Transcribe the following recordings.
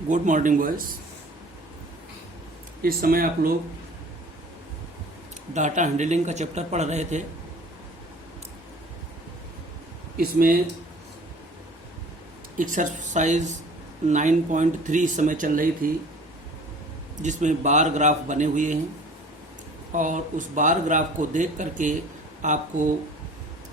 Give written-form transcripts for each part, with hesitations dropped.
Good morning boys. इस समय आप लोग डाटा हैंडलिंग का चैप्टर पढ़ रहे थे। इसमें एक्सरसाइज 9.3 इस समय चल रही थी, जिसमें बार ग्राफ बने हुए हैं और उस बार ग्राफ को देख करके आपको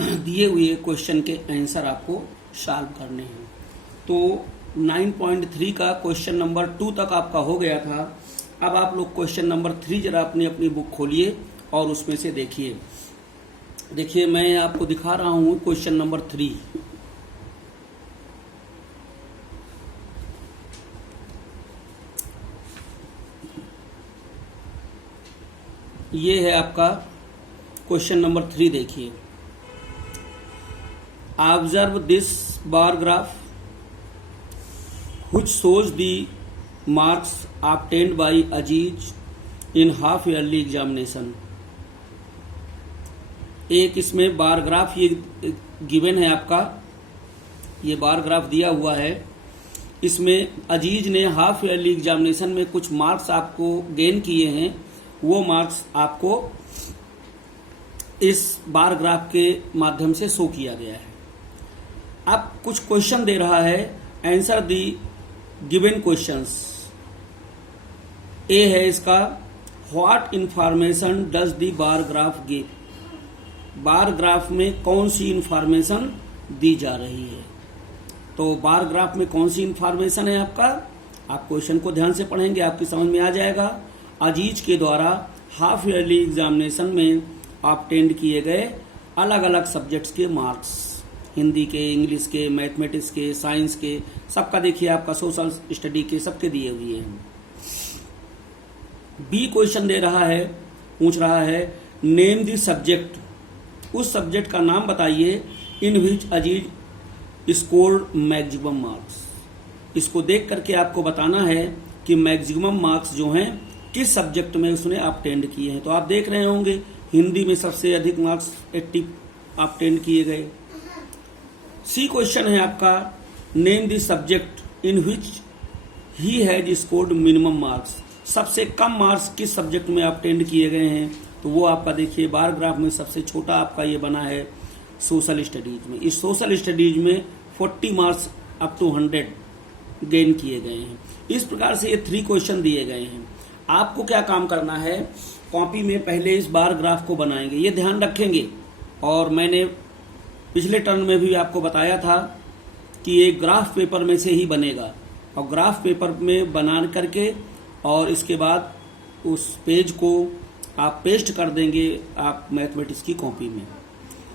दिए हुए क्वेश्चन के आंसर आपको सॉल्व करने हैं। तो 9.3 का क्वेश्चन नंबर 2 तक आपका हो गया था। अब आप लोग क्वेश्चन नंबर 3 जरा अपनी बुक खोलिए और उसमें से देखिए मैं आपको दिखा रहा हूं क्वेश्चन नंबर 3। ये है आपका क्वेश्चन नंबर 3। देखिए, observe this bar graph which shows the marks obtained by Aziz in half yearly examination। एक इसमें बार ग्राफ ये गिवन है आपका, ये बार ग्राफ दिया हुआ है। इसमें अजीज ने हाफ ईयरली एग्जामिनेशन में कुछ मार्क्स आपको गेन किए हैं, वो मार्क्स आपको इस बार ग्राफ के माध्यम से शो किया गया है। अब कुछ क्वेश्चन दे रहा है, आंसर दी गिवन क्वेश्चंस। ए है इसका, what information does the bar graph give. Bar graph में कौन सी इंफॉर्मेशन दी जा रही है। तो बार ग्राफ में कौन सी इंफॉर्मेशन है आपका, आप क्वेश्चन को ध्यान से पढ़ेंगे आपकी समझ में आ जाएगा। अजीज के द्वारा हाफ ईयरली एग्जामिनेशन में ऑब्टेंड किए गए अलग अलग सब्जेक्ट्स के मार्क्स, हिंदी के, इंग्लिश के, मैथमेटिक्स के, साइंस के, सबका देखिए आपका सोशल स्टडी के सबके दिए हुए हैं। बी क्वेश्चन दे रहा है, पूछ रहा है नेम दी सब्जेक्ट, उस सब्जेक्ट का नाम बताइए इन विच अजीज स्कोर्ड मैक्सिमम मार्क्स। इसको देख करके आपको बताना है कि मैक्सिमम मार्क्स जो हैं किस सब्जेक्ट में उसने ऑब्टेंड किए हैं। तो आप देख रहे होंगे हिंदी में सबसे अधिक मार्क्स 80 ऑब्टेंड किए गए। सी क्वेश्चन है आपका, name the subject in which he has scored minimum marks. सबसे कम मार्क्स किस सब्जेक्ट में ऑब्टेंड किए गए हैं। तो वो आपका देखिए बार ग्राफ में सबसे छोटा आपका ये बना है सोशल स्टडीज में। इस सोशल स्टडीज में 40 मार्क्स अप टू 100 गेन किए गए हैं। इस प्रकार से ये 3 क्वेश्चन दिए गए हैं। आपको क्या काम करना है, कॉपी में पहले इस बार ग्राफ को बनाएंगे, ये ध्यान रखेंगे। और मैंने पिछले टर्न में भी आपको बताया था कि ये ग्राफ पेपर में से ही बनेगा, और ग्राफ पेपर में बना करके और इसके बाद उस पेज को आप पेस्ट कर देंगे आप मैथमेटिक्स की कॉपी में।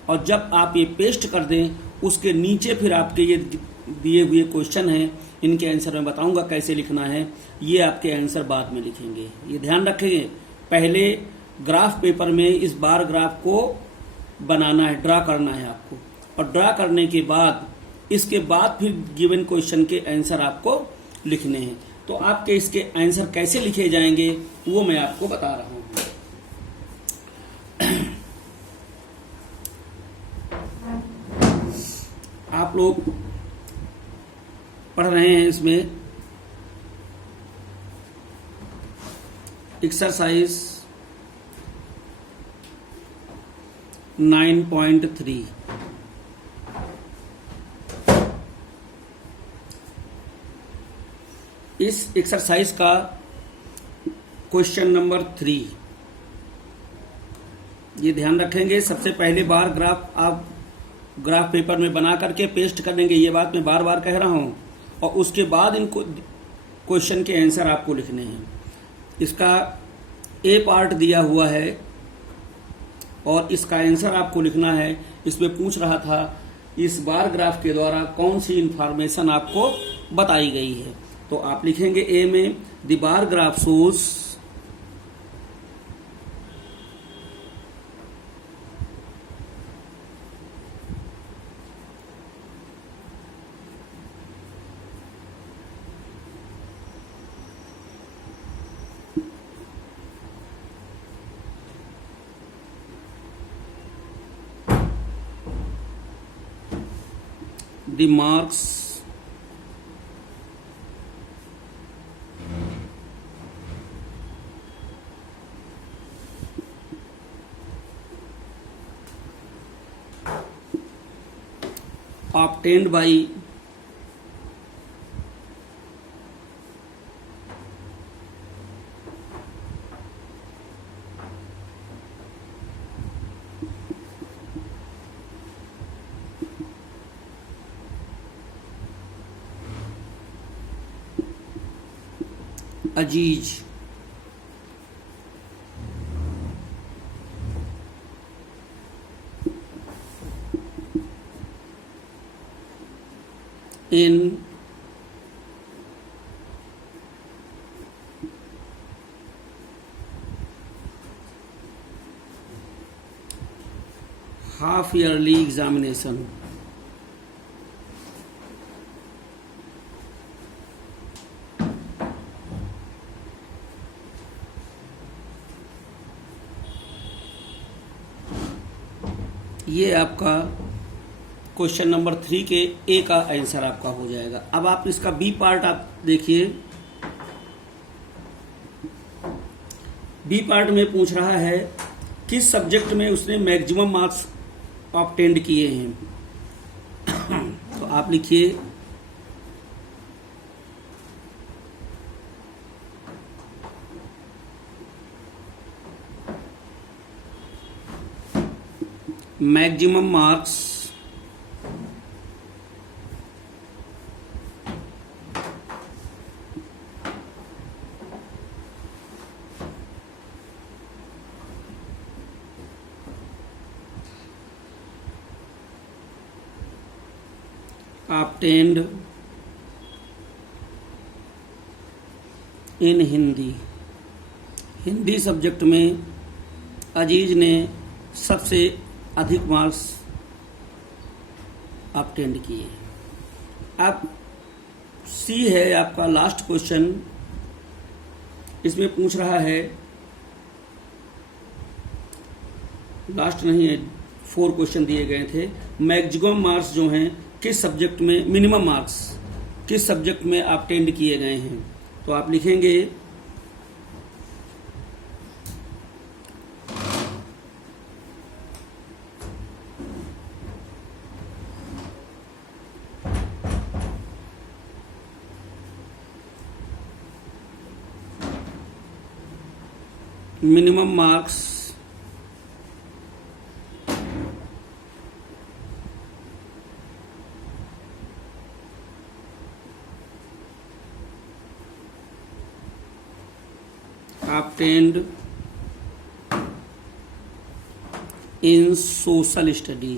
और जब आप ये पेस्ट कर दें, उसके नीचे फिर आपके ये दिए हुए क्वेश्चन हैं, इनके आंसर मैं बताऊंगा कैसे लिखना है। ये आपके आंसर बाद में लिखेंगे, ये ध्यान रखेंगे। पहले ग्राफ पेपर में इस बार ग्राफ को बनाना है, ड्रा करना है आपको, और ड्रा करने के बाद इसके बाद फिर गिवन क्वेश्चन के आंसर आपको लिखने हैं। तो आपके इसके आंसर कैसे लिखे जाएंगे वो मैं आपको बता रहा हूं। आप लोग पढ़ रहे हैं इसमें एक्सरसाइज 9.3। इस एक्सरसाइज का क्वेश्चन नंबर 3 ये ध्यान रखेंगे। सबसे पहले बार ग्राफ आप ग्राफ पेपर में बना करके पेस्ट कर देंगे, ये बात मैं बार बार कह रहा हूं। और उसके बाद इनको क्वेश्चन के आंसर आपको लिखने हैं। इसका ए पार्ट दिया हुआ है और इसका आंसर आपको लिखना है। इसमें पूछ रहा था इस बार ग्राफ के द्वारा कौन सी इंफॉर्मेशन आपको बताई गई है। तो आप लिखेंगे ए में, the bar graph shows the marks obtained by Aziz. In half yearly examination. ये आपका क्वेश्चन नंबर 3 के ए का आंसर आपका हो जाएगा। अब आप इसका बी पार्ट आप देखिए। बी पार्ट में पूछ रहा है किस सब्जेक्ट में उसने मैक्सिमम मार्क्स ऑब्टेंड किए हैं। तो आप लिखिए मैक्सिमम मार्क्स obtained इन हिंदी। हिंदी सब्जेक्ट में अजीज ने सबसे अधिक मार्क्स ऑब्टेंड किए। अब सी है आपका लास्ट क्वेश्चन। इसमें पूछ रहा है, लास्ट नहीं है, 4 क्वेश्चन दिए गए थे। मैक्सिमम मार्क्स जो हैं किस सब्जेक्ट में, मिनिमम मार्क्स किस सब्जेक्ट में ऑब्टेंड किए गए हैं। तो आप लिखेंगे minimum marks obtained in social study।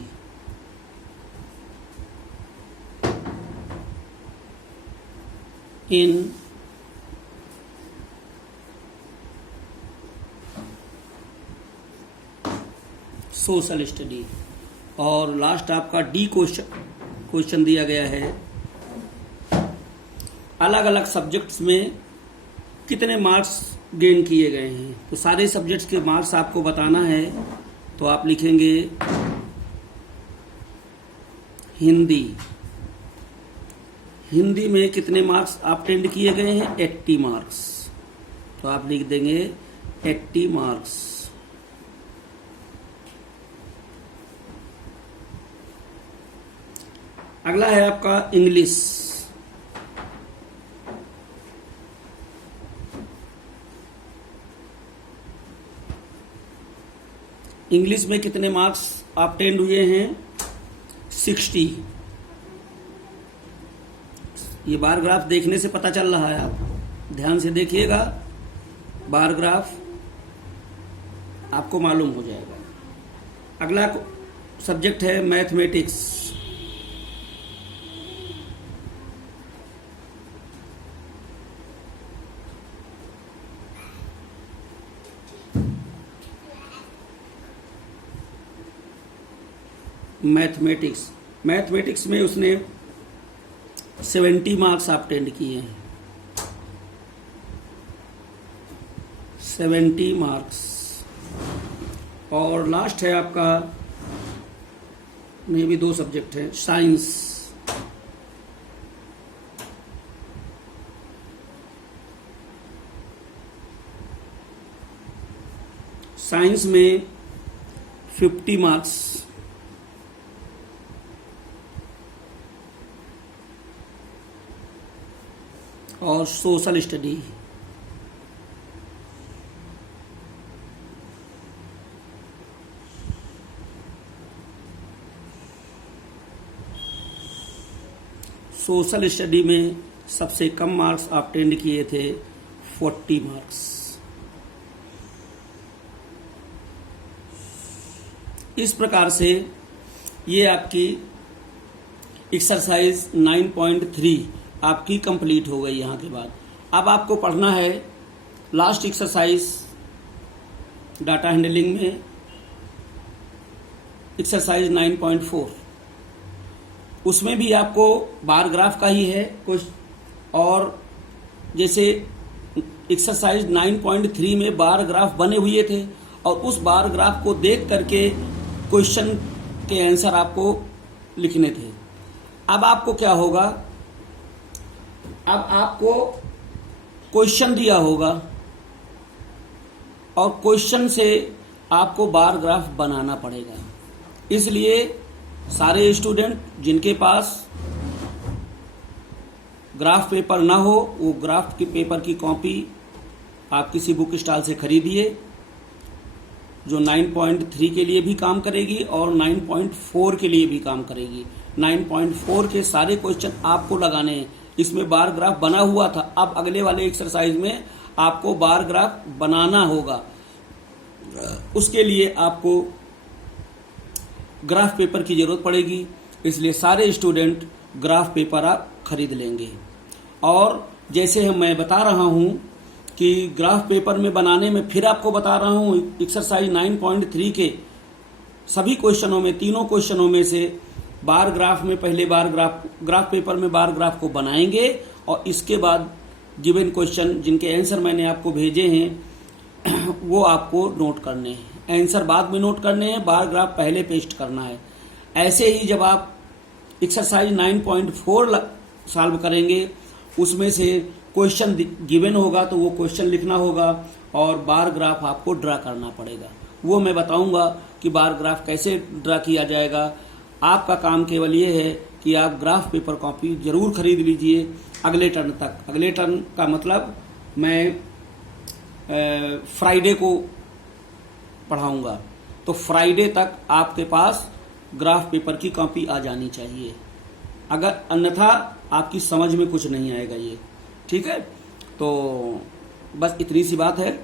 in social study. और लास्ट आपका डी क्वेश्चन दिया गया है, अलग अलग सब्जेक्ट्स में कितने मार्क्स गेन किए गए हैं। तो सारे सब्जेक्ट्स के मार्क्स आपको बताना है। तो आप लिखेंगे हिंदी। हिंदी में कितने मार्क्स ऑब्टेंड किए गए हैं, 80 मार्क्स। तो आप लिख देंगे 80 मार्क्स। अगला है आपका इंग्लिश। इंग्लिश में कितने मार्क्स ऑब्टेंड हुए हैं, 60। ये बार ग्राफ देखने से पता चल रहा है, आप ध्यान से देखिएगा, बार ग्राफ आपको मालूम हो जाएगा। अगला सब्जेक्ट है मैथमेटिक्स। मैथमेटिक्स में उसने 70 मार्क्स ऑब्टेंड किए हैं, 70 मार्क्स। और लास्ट है आपका, में भी 2 सब्जेक्ट हैं, साइंस। साइंस में 50 मार्क्स और सोशल स्टडी। सोशल स्टडी में सबसे कम मार्क्स ऑब्टेंड किए थे 40 मार्क्स। इस प्रकार से ये आपकी एक्सरसाइज 9.3 आपकी कंप्लीट हो गई। यहाँ के बाद अब आपको पढ़ना है लास्ट एक्सरसाइज डाटा हैंडलिंग में, एक्सरसाइज 9.4। उसमें भी आपको बार ग्राफ का ही है कुछ, और जैसे एक्सरसाइज 9.3 में बार ग्राफ बने हुए थे और उस बार ग्राफ को देख करके क्वेश्चन के आंसर आपको लिखने थे। अब आपको क्या होगा, अब आपको क्वेश्चन दिया होगा और क्वेश्चन से आपको बार ग्राफ बनाना पड़ेगा। इसलिए सारे स्टूडेंट जिनके पास ग्राफ पेपर ना हो, वो ग्राफ के पेपर की कॉपी आप किसी बुक स्टॉल से खरीदिए, जो 9.3 के लिए भी काम करेगी और 9.4 के लिए भी काम करेगी। 9.4 के सारे क्वेश्चन आपको लगाने हैं। इसमें बार ग्राफ बना हुआ था, अब अगले वाले एक्सरसाइज में आपको बार ग्राफ बनाना होगा। उसके लिए आपको ग्राफ पेपर की जरूरत पड़ेगी, इसलिए सारे स्टूडेंट ग्राफ पेपर आप खरीद लेंगे। और जैसे मैं बता रहा हूं कि ग्राफ पेपर में बनाने में फिर आपको बता रहा हूं, एक्सरसाइज 9.3 के सभी क्वेश्चनों में, तीनों क्वेश्चनों में से बार ग्राफ में पहले ग्राफ पेपर में बार ग्राफ को बनाएंगे और इसके बाद गिवन क्वेश्चन जिनके आंसर मैंने आपको भेजे हैं वो आपको नोट करने हैं। आंसर बाद में नोट करने हैं, बार ग्राफ पहले पेस्ट करना है। ऐसे ही जब आप एक्सरसाइज 9.4 सॉल्व करेंगे, उसमें से क्वेश्चन गिवन होगा तो वो क्वेश्चन लिखना होगा और बार ग्राफ आपको ड्रा करना पड़ेगा। वो मैं बताऊंगा कि बार ग्राफ कैसे ड्रा किया जाएगा। आपका काम केवल ये है कि आप ग्राफ पेपर कॉपी जरूर खरीद लीजिए अगले टर्न तक। अगले टर्न का मतलब मैं फ्राइडे को पढ़ाऊंगा, तो फ्राइडे तक आपके पास ग्राफ पेपर की कॉपी आ जानी चाहिए, अगर अन्यथा आपकी समझ में कुछ नहीं आएगा ये। ठीक है, तो बस इतनी सी बात है।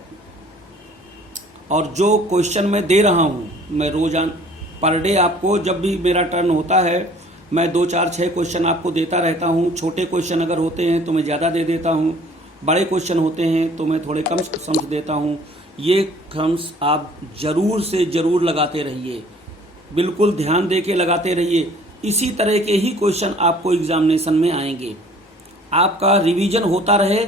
और जो क्वेश्चन मैं दे रहा हूं, मैं रोजाना पर डे आपको, जब भी मेरा टर्न होता है मैं 2, 4, 6 क्वेश्चन आपको देता रहता हूं। छोटे क्वेश्चन अगर होते हैं तो मैं ज़्यादा दे देता हूं, बड़े क्वेश्चन होते हैं तो मैं थोड़े कम सम्स देता हूं। ये सम्स आप जरूर से जरूर लगाते रहिए, बिल्कुल ध्यान दे के लगाते रहिए। इसी तरह के ही क्वेश्चन आपको एग्जामिनेशन में आएंगे, आपका रिवीजन होता रहे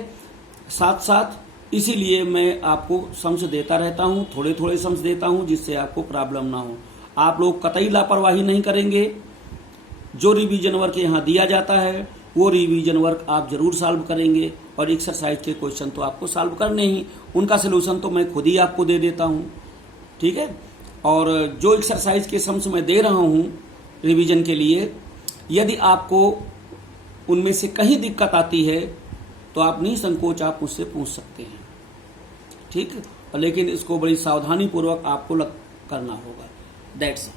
साथ साथ। इसीलिए मैं आपको सम्स देता रहता हूं, थोड़े थोड़े सम्स देता हूं, जिससे आपको प्रॉब्लम ना हो। आप लोग कतई लापरवाही नहीं करेंगे। जो रिवीजन वर्क यहाँ दिया जाता है वो रिवीजन वर्क आप जरूर सॉल्व करेंगे, और एक्सरसाइज के क्वेश्चन तो आपको सॉल्व करने ही, उनका सलूशन तो मैं खुद ही आपको दे देता हूँ। ठीक है, और जो एक्सरसाइज के सम्स मैं दे रहा हूँ रिवीजन के लिए, यदि आपको उनमें से कहीं दिक्कत आती है तो आप निसंकोच आप मुझसे पूछ सकते हैं। ठीक है, लेकिन इसको बड़ी सावधानी पूर्वक आपको करना होगा। दैट्स